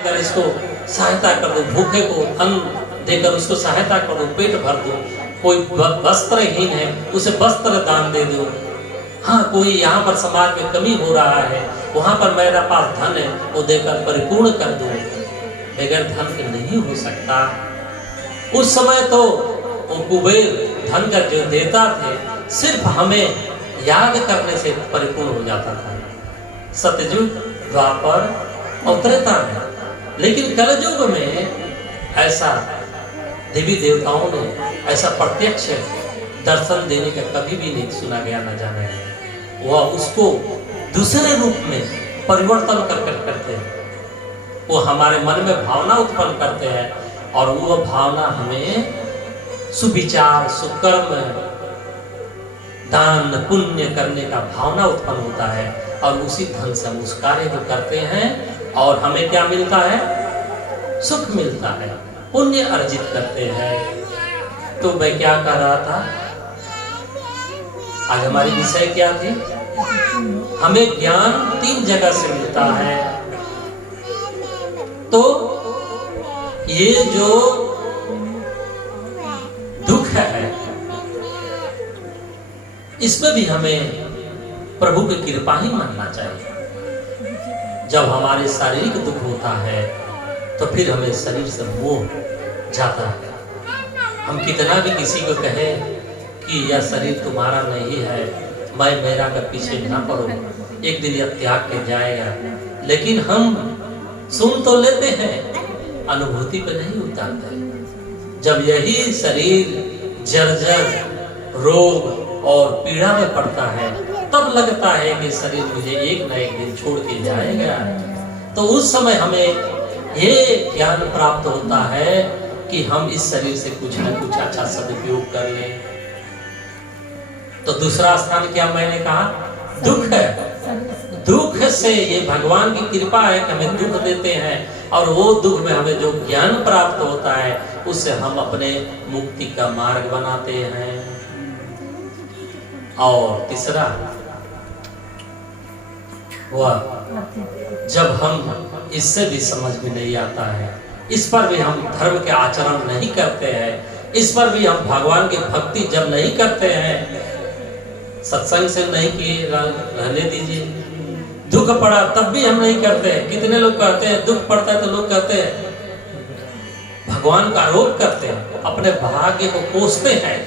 अगर इसको सहायता कर दो, भूखे को अन्न देकर उसको सहायता कर दो, पेट भर दो। कोई वस्त्रहीन है उसे वस्त्र दान दे दो। हाँ, कोई यहाँ पर समाज में कमी हो रहा है, वहां पर मेरा पास धन है, वो देकर परिपूर्ण कर दो। बगैर धन के नहीं हो सकता। उस समय तो वो कुबेर धन का जो देता थे, सिर्फ हमें याद करने से परिपूर्ण हो जाता था। सतयुग, द्वापर और त्रेता में। लेकिन कलयुग में ऐसा देवी देवताओं ने ऐसा प्रत्यक्ष दर्शन देने का कभी भी नहीं सुना गया, न जाना है। वह उसको दूसरे रूप में परिवर्तन करते हैं। वो हमारे मन में भावना उत्पन्न करते हैं और वो भावना हमें सुविचार, सुकर्म, दान पुण्य करने का भावना उत्पन्न होता है और उसी धन से हम उस कार्य को करते हैं और हमें क्या मिलता है? सुख मिलता है, पुण्य अर्जित करते हैं। तो मैं क्या कह रहा था, आज हमारी विषय क्या थी? हमें ज्ञान 3 जगह से मिलता है। तो ये जो दुख है, इसमें भी हमें प्रभु की कृपा ही मानना चाहिए। जब हमारे शारीरिक दुख होता है तो फिर हमें शरीर से मोह जाता है। हम कितना भी किसी को कहें कि यह शरीर तुम्हारा नहीं है, मैं मेरा का पीछे ना पड़ो, एक दिन यह त्याग के जाएगा, लेकिन हम सुन तो लेते हैं, अनुभूति पे नहीं उतारते। जब यही शरीर जर्जर रोग और पीड़ा में पड़ता है, तब लगता है कि शरीर मुझे एक न एक दिन छोड़ के जाएगा। तो उस समय हमें ये ज्ञान प्राप्त होता है कि हम इस शरीर से कुछ न कुछ अच्छा सदुपयोग कर लें। तो दूसरा स्थान क्या मैंने कहा? दुख है। दुख से ये भगवान की कृपा है कि हमें दुख देते हैं और वो दुख में हमें जो ज्ञान प्राप्त होता है उससे हम अपने मुक्ति का मार्ग बनाते हैं। और तीसरा वह जब हम इससे भी समझ में नहीं आता है, इस पर भी हम धर्म के आचरण नहीं करते हैं, इस पर भी हम भगवान की भक्ति जब नहीं करते हैं, सत्संग से नहीं किए रहने दीजिए, दुख पड़ा तब भी हम नहीं करते हैं। कितने लोग कहते हैं दुख पड़ता है तो लोग कहते हैं भगवान का आरोप करते हैं, अपने भाग्य को कोसते हैं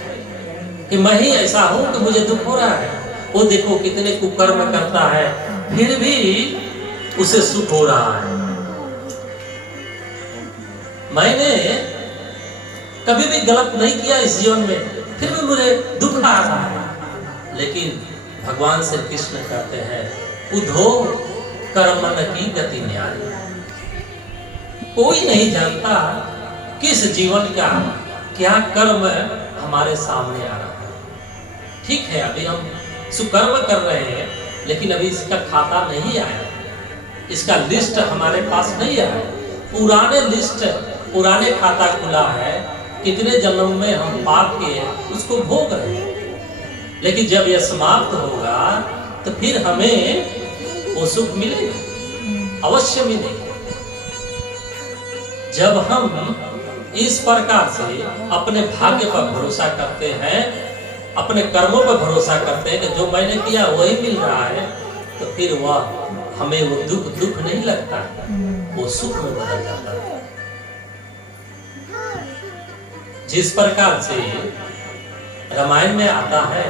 कि मैं ही ऐसा हूं कि मुझे दुख हो रहा है। वो देखो कितने कुकर्म करता है, फिर भी उसे सुख हो रहा है। मैंने कभी भी गलत नहीं किया इस जीवन में, फिर भी मुझे दुख आ रहा है। लेकिन भगवान श्री कृष्ण कहते हैं उधो कर्मन की गति न्यारी। कोई नहीं जानता किस जीवन का क्या कर्म हमारे सामने आ रहा है। ठीक है, अभी हम सुकर्म कर रहे हैं, लेकिन अभी इसका खाता नहीं आया, इसका लिस्ट हमारे पास नहीं आया। पुराने लिस्ट, पुराने खाता खुला है, कितने जन्म में हम पाप किए उसको भोग रहे हैं। लेकिन जब यह समाप्त होगा तो फिर हमें वो सुख मिलेगा, अवश्य मिलेगा। जब हम इस प्रकार से अपने भाग्य पर भरोसा करते हैं, अपने कर्मों पर भरोसा करते हैं कि जो मैंने किया वही मिल रहा है, तो फिर वह हमें वो दुख नहीं लगता, वो सुख में बदल जाता है। जिस प्रकार से रामायण में आता है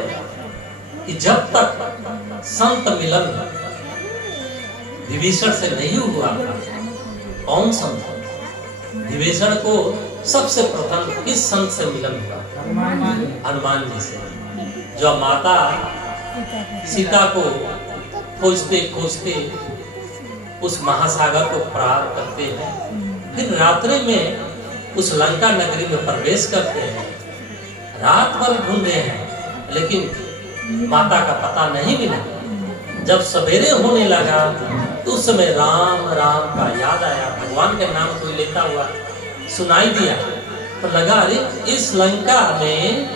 कि जब तक संत मिलन विभीषण से नहीं हुआ था, कौन संत? विभीषण को सबसे प्रथम किस संत से मिलन हुआ? हनुमान जी से। जो माता सीता को खोजते खोजते उस महासागर को पार करते हैं, फिर रात्रि में उस लंका नगरी में प्रवेश करते हैं। रात भर ढूंढे हैं लेकिन माता का पता नहीं मिला। जब सवेरे होने लगा तो उस समय राम राम का याद आया, भगवान के नाम कोई लेता हुआ सुनाई दिया, तो लगा अरे इस लंका में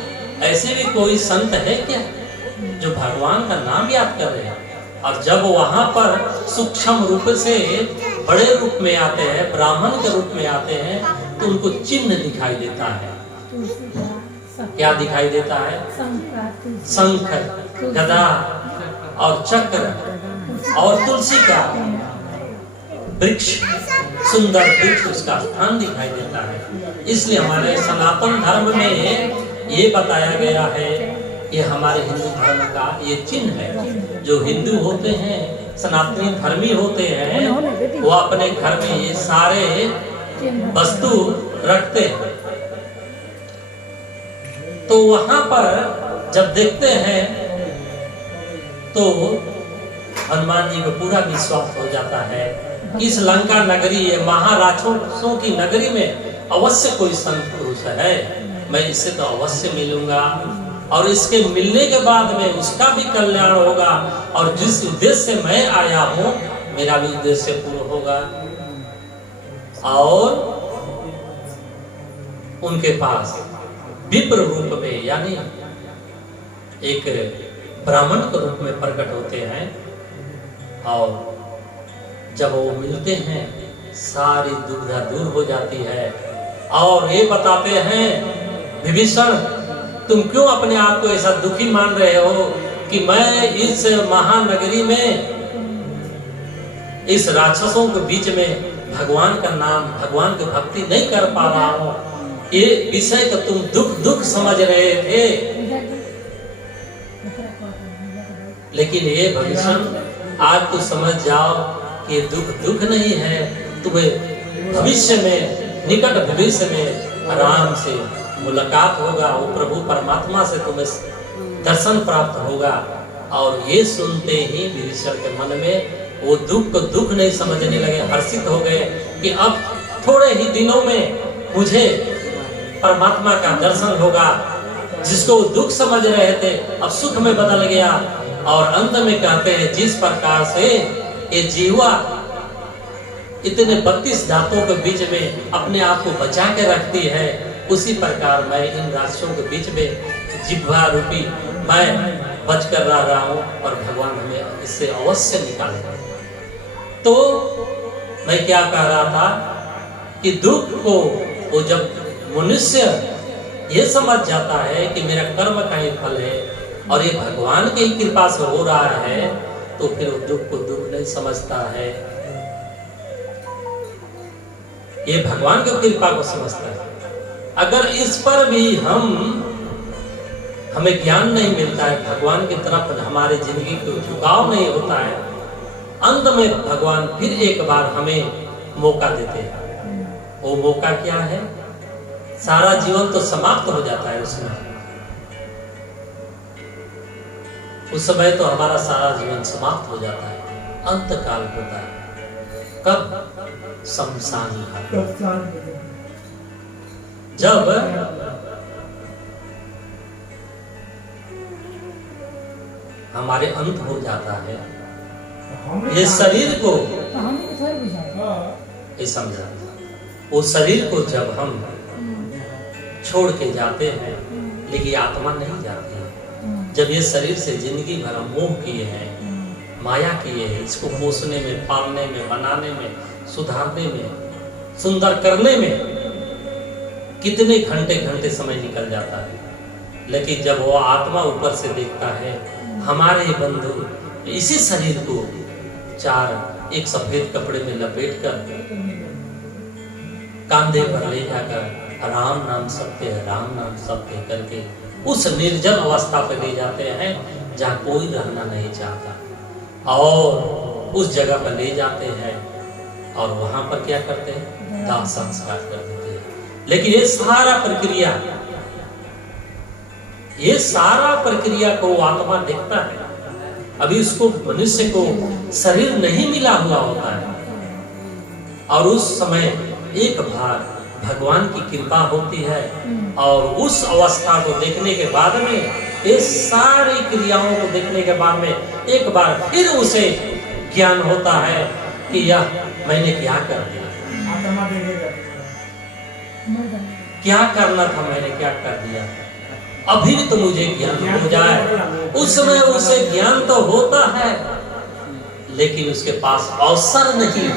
ऐसे भी कोई संत है क्या जो भगवान का नाम याद कर रहे हैं। और जब वहां पर सूक्ष्म रूप से बड़े रूप में आते हैं, ब्राह्मण के रूप में आते हैं, तो उनको चिन्ह दिखाई देता है। क्या दिखाई देता है? शंख, गदा और चक्र और तुलसी का वृक्ष, सुंदर वृक्ष उसका स्थान दिखाई देता है। इसलिए हमारे सनातन धर्म में ये बताया गया है, ये हमारे हिंदू धर्म का ये चिन्ह है। जो हिंदू होते हैं, सनातनी धर्मी होते हैं, वो अपने घर में ये सारे वस्तु रखते हैं। तो वहां पर जब देखते हैं तो हनुमान जी को पूरा विश्वास हो जाता है, इस लंका नगरी, ये महाराक्षसों की नगरी में अवश्य कोई संत पुरुष है, मैं इससे तो अवश्य मिलूंगा, और इसके मिलने के बाद में उसका भी कल्याण होगा, और जिस उद्देश्य से मैं आया हूँ मेरा भी उद्देश्य पूर्ण होगा। और उनके पास विप्र रूप में, यानी एक ब्राह्मण के रूप में प्रकट होते हैं, और जब वो मिलते हैं सारी दुविधा दूर हो जाती है, और ये बताते हैं, विभीषण तुम क्यों अपने आप को ऐसा दुखी मान रहे हो कि मैं इस महानगरी में, इस राक्षसों के बीच में भगवान का नाम, भगवान की भक्ति नहीं कर पा रहा हूँ। ये विषय तो तुम दुख समझ रहे थे, लेकिन ये भविष्य आज तो समझ जाओ कि दुख नहीं है, तुम्हें भविष्य में, निकट भविष्य में आराम से मुलाकात होगा, वो प्रभु परमात्मा से तुम्हें दर्शन प्राप्त होगा। और ये सुनते ही विभीषण के मन में वो दुख को दुख नहीं समझने लगे, हर्षित हो गए कि अब थोड़े ही दिनों में मुझे परमात्मा का दर्शन होगा। जिसको वो दुख समझ रहे थे अब सुख में बदल गया। और अंत में कहते हैं, जिस प्रकार से ये जीवा इतने 32 दांतों के बीच में अपने आप को बचा के रखती है, उसी प्रकार मैं इन राक्षसों के बीच में जिह्वा रूपी मैं बच कर रहा हूँ, और भगवान हमें इससे अवश्य निकालेगा। तो मैं क्या कह रहा था कि दुख को वो जब मनुष्य ये समझ जाता है कि मेरा कर्म का ही फल है और ये भगवान की कृपा से हो रहा है, तो फिर वो दुख को दुख नहीं समझता है, ये भगवान की कृपा को समझता है। अगर इस पर भी हमें ज्ञान नहीं मिलता है, भगवान की तरफ हमारी जिंदगी को झुकाव नहीं होता है, अंत में भगवान फिर एक बार हमें मौका देते हैं। वो मौका क्या है? सारा जीवन तो समाप्त हो जाता है उसमें, उस समय तो हमारा सारा जीवन समाप्त हो जाता है, अंत काल होता है। कब? शमशान घाट। जब हमारे अंत हो जाता है, ये शरीर को ये समझा, वो शरीर को जब हम छोड़ के जाते हैं, लेकिन आत्मा नहीं जाती है। जब ये शरीर से जिंदगी भर मोह किए हैं, माया किए हैं, इसको पोसने में, पालने में, बनाने में, सुधारने में, सुंदर करने में कितने घंटे समय निकल जाता है। लेकिन जब वो आत्मा ऊपर से देखता है, हमारे बंधु इसी शरीर को एक सफेद कपड़े में लपेट कर कांधे पर ले जाकर राम नाम सत्य है, राम नाम सत्य करके उस निर्जन अवस्था पर ले जाते हैं जहाँ कोई रहना नहीं चाहता, और उस जगह पर ले जाते हैं और वहां पर क्या करते हैं? दाह संस्कार कर देते हैं। लेकिन ये सारा प्रक्रिया को आत्मा देखता है। अभी उसको, मनुष्य को शरीर नहीं मिला हुआ होता है, और उस समय एक बार भगवान की कृपा होती है, और उस अवस्था को देखने के बाद में, ये सारी क्रियाओं को देखने के बाद में एक बार फिर उसे ज्ञान होता है कि यह मैंने क्या कर दिया, क्या करना था, मैंने क्या कर दिया, अभी भी तो मुझे ज्ञान हो जाए। उस समय उसे ज्ञान तो होता है, लेकिन उसके पास अवसर नहीं।